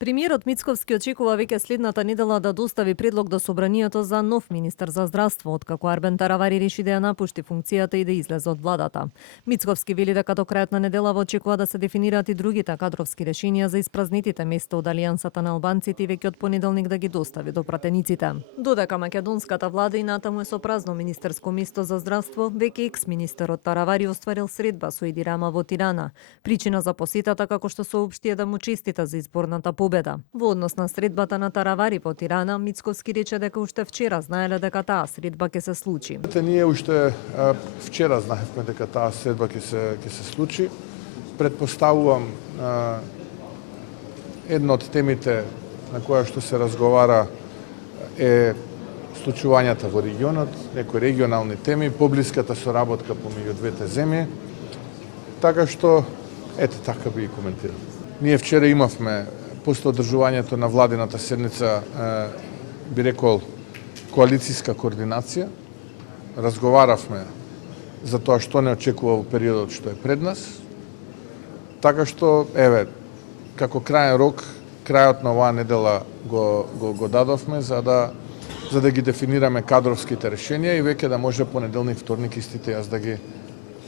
Премиерот Мицковски очекува веќе следната недела да достави предлог до собранието за нов министер за здравство, откако Арбен Таравари реши да ја напушти функцијата и да излезе од владата. Мицковски вели дека до крајот на неделава очекува да се дефинираат и другите кадровски решенија за испразнетите места од Алијансата на албанците и веќе од понеделник да ги достави до пратениците. Додека македонската влада и натаму е со празно министерско место за здравство, веќе екс-министерот Таравари остварил средба со Еди Рама во Тирана. Причина за посетата, како што соопшти, е да му честита за изборната победа. Во однос на средбата на Таравари во Тирана, Мицковски рече дека уште вчера знаеле дека таа средба ќе се случи. Ние уште вчера знаевме дека таа средба ќе се случи. Предпоставувам една од темите на која што се разговара е случувањата во регионот, некои регионални теми, поблиската соработка помеѓу двете земји. Така што така би коментирал. Ние вчера имавме после одржувањето на владината седница, би рекол, коалицијска координација. Разговаравме за тоа што не очекува во периодот што е пред нас. Така што, како крајен рок, крајот на оваа недела го дадовме за да ги дефинираме кадровските решенија и веќе да може понеделник, вторник истите јас да ги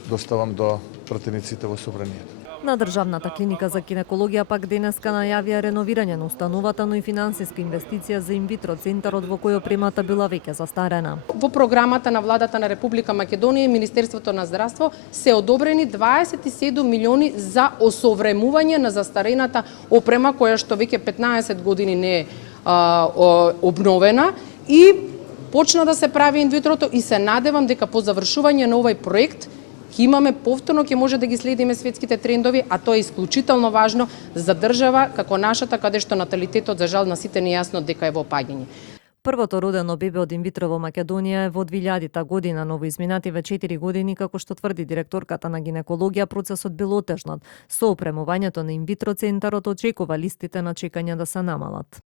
доставам до пратениците во собранието. На Државната клиника за гинекологија пак денеска најавија реновирање на установата, но и финансиска инвестиција за инвитро центарот во кој опремата била веќе застарена. Во програмата на владата на Република Македонија и Министерството на здравство се одобрени 27 милиони за осовремување на застарената опрема која што веќе 15 години не е обновена и почна да се прави инвитрото и се надевам дека по завршување на овој проект ќе имаме повторно, ќе може да ги следиме светските трендови, а тоа е исклучително важно за држава како нашата, каде што наталитетот за жал на сите не јасно дека е во паѓање. Првото родено бебе од инвитро во Македонија е во 2000 година, но во изминативе 4 години, како што тврди директорката на гинекологија, процесот бил отежнат. Со опремувањето на инвитро центарот очекува листите на чекање да се намалат.